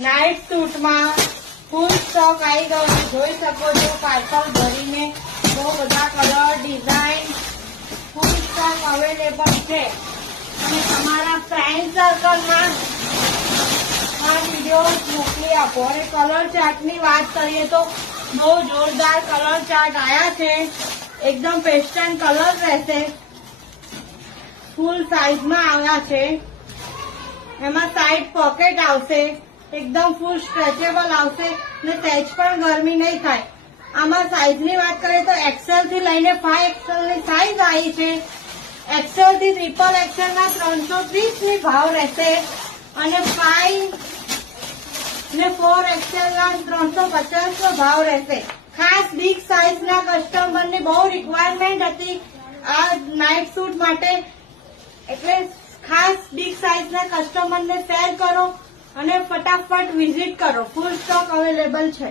Night સૂટમાં ફૂલ stock આવી ગયો છે. જોઈ શકો છો પાર્સલ ભરીને બહુ બધા કલર ડિઝાઇન ફૂલ સ્ટોક અવેલેબલ છે. અને તમારા ફ્રેન્ડ સર્કલમાં આ વિડીયો મોકલી આપો. અને કલર ચાર્ટની વાત કરીએ તો બહુ જોરદાર કલર ચાર્ટ આયા છે. એકદમ પેસ્ટન કલર રહેશે. ફૂલ સાઈઝમાં આવ્યા છે. એમાં સાઈડ પોકેટ આવશે. એકદમ ફૂલ સ્ટ્રેચેબલ આવશે ને સહેજ પણ ગરમી નહીં થાય. આમાં સાઈઝની વાત કરીએ તો એક્સેલ થી લઈને 5XL ની સાઈઝ આવી છે. એક્સેલ થી ટ્રિપલ એક્સેલ ના 330 ની ભાવ રહેશે અને 5 ને 4XL ના 350 નો ભાવ રહેશે. ખાસ બિગ સાઈઝ ના કસ્ટમર ની બહુ રિક્વાયરમેન્ટ હતી આ નાઇટ સૂટ માટે, એટલે ખાસ બિગ સાઈઝ ના કસ્ટમર ને શેર કરો અને ફટાફટ વિઝિટ કરો. ફૂલ સ્ટોક અવેલેબલ છે.